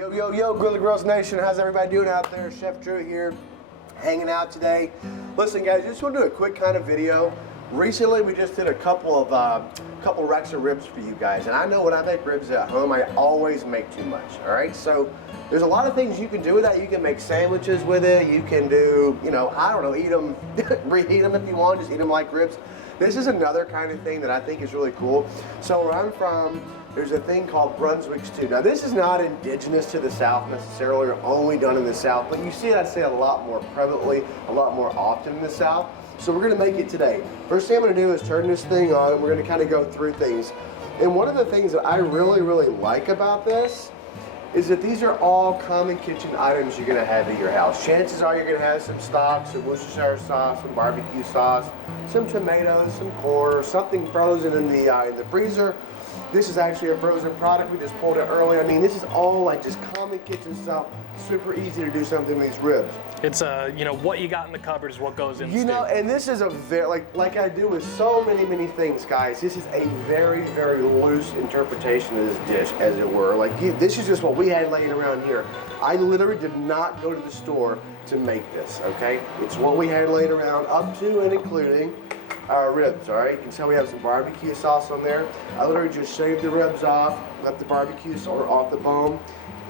Yo, yo, yo, Grilla Girls Nation. How's everybody doing out there? Chef Drew here, hanging out today. Listen, guys, just want to do a quick kind of video. Recently, we just did a couple racks of ribs for you guys. And I know when I make ribs at home, I always make too much, all right? So there's a lot of things you can do with that. You can make sandwiches with it. You can do, you know, I don't know, eat them, reheat them if you want, just eat them like ribs. This is another kind of thing that I think is really cool. So where I'm from, there's a thing called Brunswick Stew. Now this is not indigenous to the South necessarily, or only done in the South, but you see it, I'd say, a lot more prevalently, a lot more often in the South. So we're gonna make it today. First thing I'm gonna do is turn this thing on, and we're gonna kind of go through things. And one of the things that I really, really like about this is that these are all common kitchen items you're gonna have at your house. Chances are you're gonna have some stock, some Worcestershire sauce, some barbecue sauce, some tomatoes, some corn, something frozen in the freezer. This is actually a frozen product. We just pulled it early. I mean, this is all like just common kitchen stuff. Super easy to do something with these ribs. It's you know, what you got in the cupboard is what goes in the stew. You know, and this is a very, like I do with so many things, guys, this is a very, very loose interpretation of this dish, as it were. Like, this is just what we had laying around here. I literally did not go to the store to make this, okay? It's what we had laying around, up to and including our ribs, all right? You can tell we have some barbecue sauce on there. I literally just shaved the ribs off, let the barbecue sauce off the bone,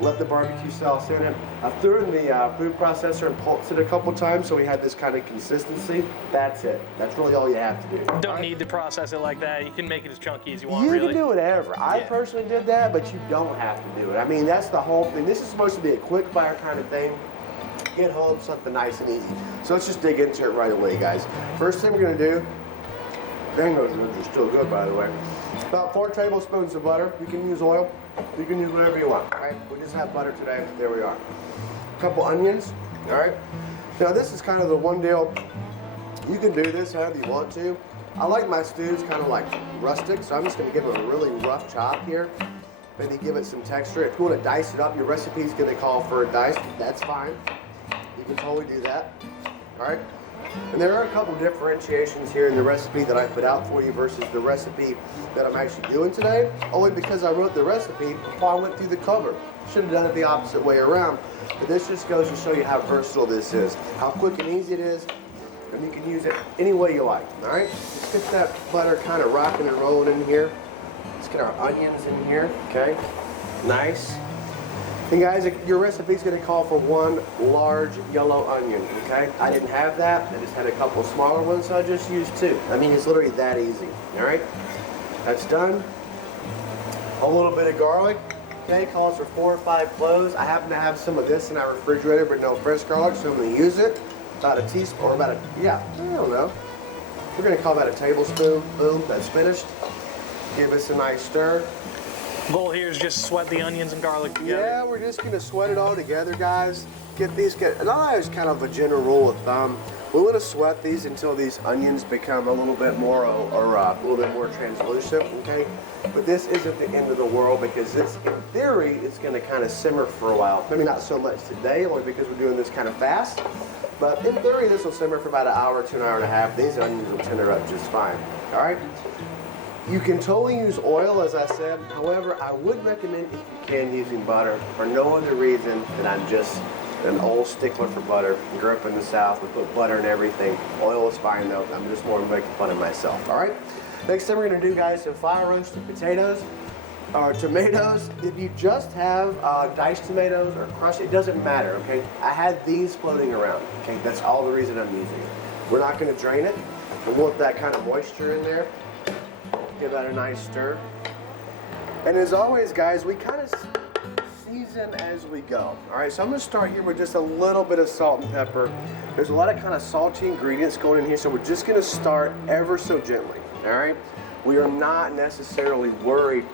let the barbecue sauce in it. I threw it in the food processor and pulsed it a couple times so we had this kind of consistency. That's it. That's really all you have to do. Don't need to process it like that. You can make it as chunky as you want, You really. can do whatever. I personally did that, but you don't have to do it. I mean, that's the whole thing. This is supposed to be a quick fire kind of thing. Get home, something nice and easy. So let's just dig into it right away, guys. First thing we're gonna do, dang, those ribs are still good, by the way. About 4 tablespoons of butter. You can use oil. You can use whatever you want, all right? We just have butter today. There we are. A couple onions, all right? Now, this is kind of the one deal. You can do this however you want to. I like my stews kind of like rustic, so I'm just gonna give it a really rough chop here. Maybe give it some texture. If you want to dice it up, your recipe's gonna call for a dice. That's fine. You can totally do that, all right? And there are a couple differentiations here in the recipe that I put out for you versus the recipe that I'm actually doing today, only because I wrote the recipe before I went through the cover. Should have done it the opposite way around, but this just goes to show you how versatile this is, how quick and easy it is, and you can use it any way you like, all right? Just get that butter kind of rocking and rolling in here. Let's get our onions in here, okay? Nice. And guys, your recipe's gonna call for 1 large yellow onion, okay? I didn't have that, I just had a couple smaller ones, so I just used 2. I mean, it's literally that easy, all right? That's done. A little bit of garlic, okay? Calls for 4 or 5 cloves. I happen to have some of this in our refrigerator, but no fresh garlic, so I'm gonna use it. About a teaspoon, or about a, yeah, I don't know. We're gonna call that a tablespoon. Boom, that's finished. Give us a nice stir. Goal here is just sweat the onions and garlic together. Yeah, we're just gonna sweat it all together, guys. Get these, and I always kind of a general rule of thumb. We want to sweat these until these onions become a little bit more, or a little bit more translucent, okay? But this isn't the end of the world, because this, in theory, it's gonna kind of simmer for a while. Maybe not so much today, only because we're doing this kind of fast. But in theory, this will simmer for about an hour to an hour and a half. These onions will tender up just fine, all right? You can totally use oil, as I said. However, I would recommend, if you can, using butter for no other reason than I'm just an old stickler for butter. I grew up in the South. We put butter in everything. Oil is fine, though. I'm just more making fun of myself, all right? Next thing we're going to do, guys, some fire roasted potatoes or tomatoes. If you just have diced tomatoes or crushed, it doesn't matter, okay? I had these floating around, okay? That's all the reason I'm using it. We're not going to drain it. We want that kind of moisture in there. Give that a nice stir. And as always, guys, we kind of season as we go. All right, so I'm gonna start here with just a little bit of salt and pepper. There's a lot of kind of salty ingredients going in here, so we're just gonna start ever so gently, all right? We are not necessarily worried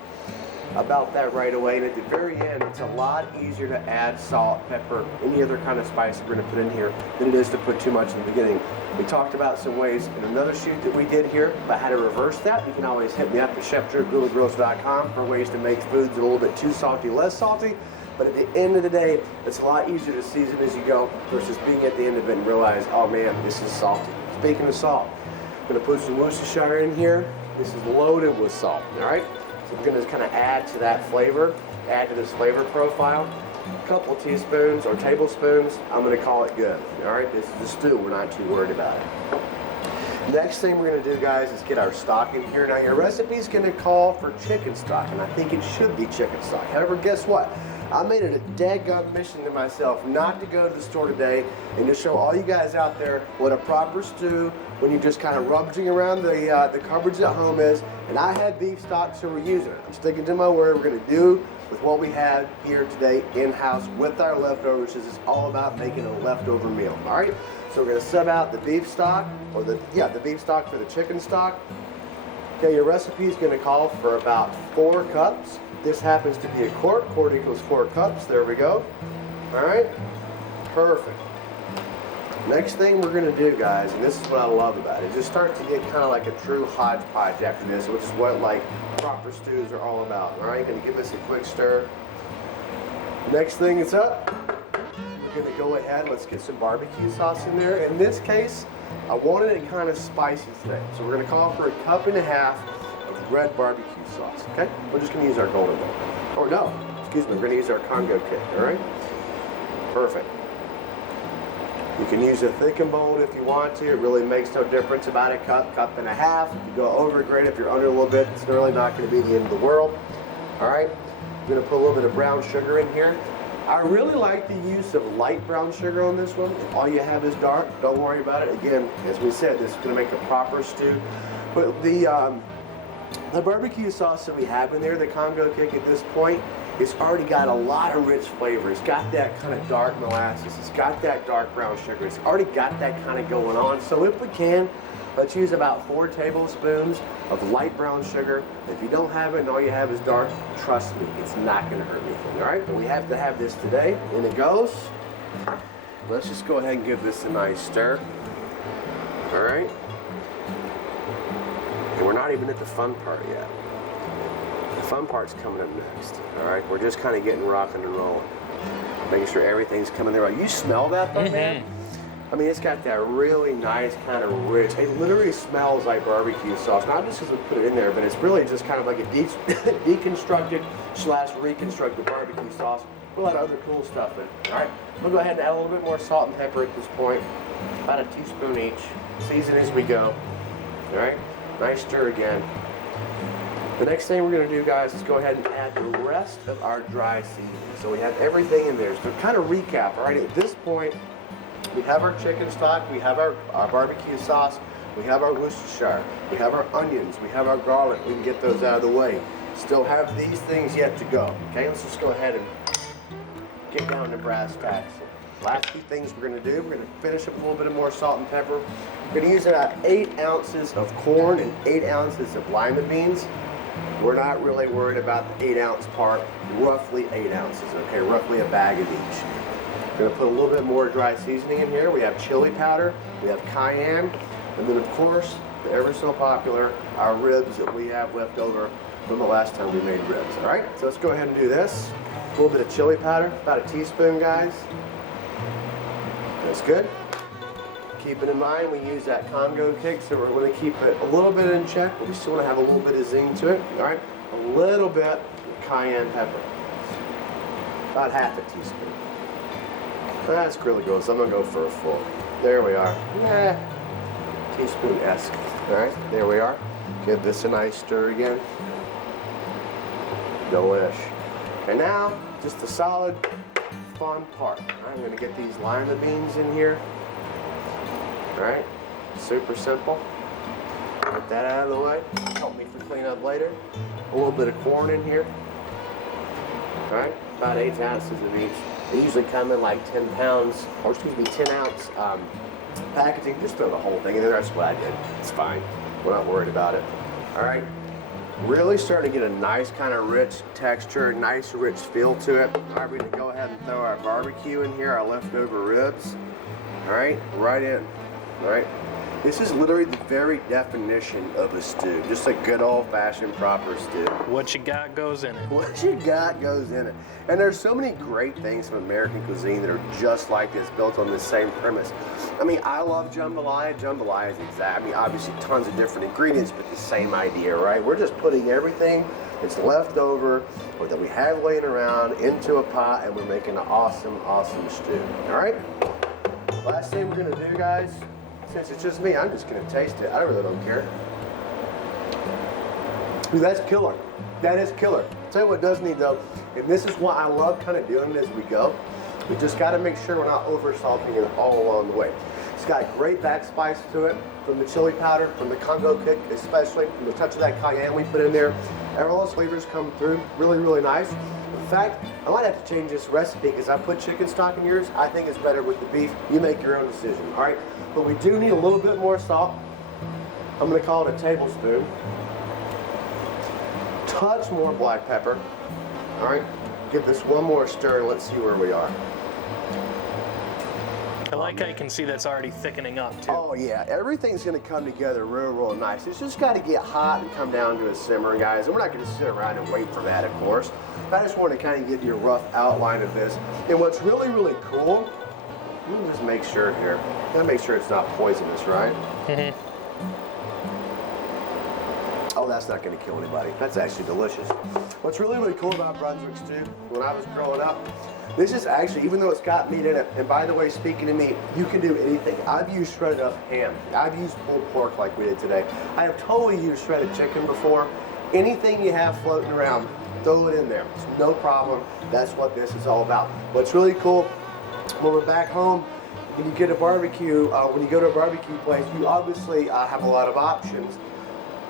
about that right away, and at the very end, it's a lot easier to add salt, pepper, any other kind of spice that we're gonna put in here than it is to put too much in the beginning. We talked about some ways in another shoot that we did here about how to reverse that. You can always hit me up at chefdrewgrilligrills.com for ways to make foods that are a little bit too salty, less salty. But at the end of the day, it's a lot easier to season as you go versus being at the end of it and realize, oh man, this is salty. Speaking of salt, I'm gonna put some Worcestershire in here. This is loaded with salt, all right? So we're gonna kind of add to that flavor, add to this flavor profile. a couple of teaspoons or tablespoons, I'm gonna call it good. All right, this is a stew, we're not too worried about it. Next thing we're gonna do, guys, is get our stock in here. Now, your recipe's gonna call for chicken stock, and I think it should be chicken stock. However, guess what? I made it a dadgum mission to myself not to go to the store today and to show all you guys out there what a proper stew, when you're just kind of rummaging around the cupboards at home is. And I had beef stock, so we're using it. I'm sticking to my word. We're gonna do with what we have here today in-house with our leftovers. This is all about making a leftover meal, all right? So we're gonna sub out the beef stock, or the beef stock for the chicken stock. Okay, your recipe is gonna call for about 4 cups. This happens to be a quart. Quart equals 4 cups. There we go. All right, perfect. Next thing we're gonna do, guys, and this is what I love about it, it just starts to get kind of like a true hodgepodge after this, which is what like proper stews are all about. All right, gonna give this a quick stir. Next thing is up. We're gonna go ahead, let's get some barbecue sauce in there. In this case, I wanted it kind of spicy today, so we're gonna call for 1.5 cups of red barbecue sauce. Okay, we're just gonna use our golden one. Or no, excuse me, we're gonna use our Congo kick. All right, perfect. You can use a thick and bold if you want to. It really makes no difference. About 1.5 cups. If you go over, great. If you're under a little bit, it's really not going to be the end of the world. All right. I'm going to put a little bit of brown sugar in here. I really like the use of light brown sugar on this one. If all you have is dark, don't worry about it. Again, as we said, this is going to make a proper stew. But the barbecue sauce that we have in there, the Congo kick at this point, it's already got a lot of rich flavor. It's got that kind of dark molasses. It's got that dark brown sugar. It's already got that kind of going on. So if we can, let's use about 4 tablespoons of light brown sugar. If you don't have it and all you have is dark, trust me, it's not gonna hurt anything, all right? But we have to have this today. In it goes. Let's just go ahead and give this a nice stir. All right? And we're not even at the fun part yet. The fun part's coming up next, all right? We're just kind of getting rocking and rolling. Making sure everything's coming there right. You smell that though, man? I mean, it's got that really nice kind of rich, it literally smells like barbecue sauce. Not just because we put it in there, but it's really just kind of like a deconstructed / reconstructed barbecue sauce with a lot of other cool stuff in it, all right? We'll go ahead and add a little bit more salt and pepper at this point. About 1 teaspoon each. Season as we go, all right? Nice stir again. The next thing we're going to do, guys, is go ahead and add the rest of our dry seasoning. So we have everything in there. So kind of recap, all right? At this point, we have our chicken stock, we have our barbecue sauce, we have our Worcestershire, we have our onions, we have our garlic. We can get those out of the way. Still have these things yet to go. Okay, let's just go ahead and get down to brass tacks. Last 2 things we're going to do, we're going to finish up with a little bit of more salt and pepper. We're going to use about 8 ounces of corn and 8 ounces of lima beans. We're not really worried about the 8-ounce part, roughly 8 ounces, okay? Roughly a bag of each. We're gonna put a little bit more dry seasoning in here. We have chili powder, we have cayenne, and then of course, ever so popular, our ribs that we have left over from the last time we made ribs, all right? So let's go ahead and do this. A little bit of chili powder, about 1 teaspoon, guys. That's good. Keeping in mind, we use that Congo kick, so we're going to keep it a little bit in check, but we still want to have a little bit of zing to it. All right, a little bit of cayenne pepper, about 1/2 teaspoon. That's really gross. I'm going to go for a full. There we are. Teaspoon-esque. All right, there we are. Give this a nice stir again. Delish. And now, just a solid, fun part. I'm going to get these lima beans in here. All right, super simple. Get that out of the way. Help me for cleanup later. A little bit of corn in here. All right, about 8 ounces of each. They usually come in like 10 pounds, or excuse me, 10-ounce packaging. Just throw the whole thing in there. That's what I did. It's fine. We're not worried about it. All right, really starting to get a nice kind of rich texture, nice rich feel to it. All right, we're gonna go ahead and throw our barbecue in here, our leftover ribs. All right, right in. All right, this is literally the very definition of a stew, just a good old-fashioned proper stew. What you got goes in it. What you got goes in it. And there's so many great things from American cuisine that are just like this, built on the same premise. I mean, I love jambalaya. Jambalaya is exact. I mean, obviously tons of different ingredients, but the same idea, right? We're just putting everything It's left over or that we have laying around into a pot, and we're making an awesome, awesome stew. All right? Last thing we're gonna do, guys, since it's just me, I'm just gonna taste it. I really don't care. Dude, that's killer. That is killer. I'll tell you what does need though, and this is what I love kind of doing as we go. We just got to make sure we're not over salting it all along the way. It's got great backspice to it from the chili powder, from the Congo kick, especially from the touch of that cayenne we put in there. All those flavors come through really, really nice. In fact, I might have to change this recipe because I put chicken stock in yours. I think it's better with the beef. You make your own decision, all right? But we do need a little bit more salt. I'm going to call it a tablespoon. Touch more black pepper. All right, give this one more stir and let's see where we are. I like how you can see that's already thickening up too. Oh yeah, everything's gonna come together real, real nice. It's just gotta get hot and come down to a simmer, guys. And we're not gonna sit around and wait for that, of course. I just want to kind of get your rough outline of this. And what's really, really cool, let me just make sure here. Gotta make sure it's not poisonous, right? Mm-hmm. Oh, that's not going to kill anybody. That's actually delicious. What's really, really cool about Brunswick Stew, when I was growing up, this is actually, even though it's got meat in it, and by the way, speaking of meat, you can do anything. I've used shredded up ham. I've used pulled pork like we did today. I have totally used shredded chicken before. Anything you have floating around, throw it in there. It's no problem. That's what this is all about. What's really cool, when we're back home, when you get a barbecue, when you go to a barbecue place, you obviously have a lot of options.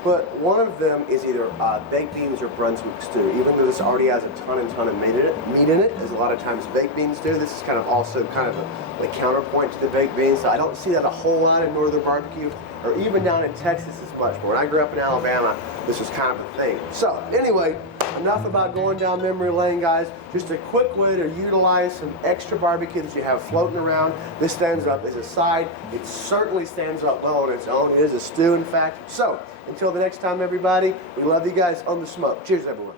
But one of them is either baked beans or Brunswick stew. Even though this already has a ton of meat in it, as a lot of times baked beans do, this is kind of also kind of a counterpoint to the baked beans. So I don't see that a whole lot in northern barbecue, or even down in Texas as much. But when I grew up in Alabama, this was kind of a thing. So anyway, enough about going down memory lane, guys. Just a quick way to utilize some extra barbecue that you have floating around. This stands up as a side. It certainly stands up well on its own. It is a stew, in fact. So until the next time, everybody, we love you guys on the smoke. Cheers, everyone.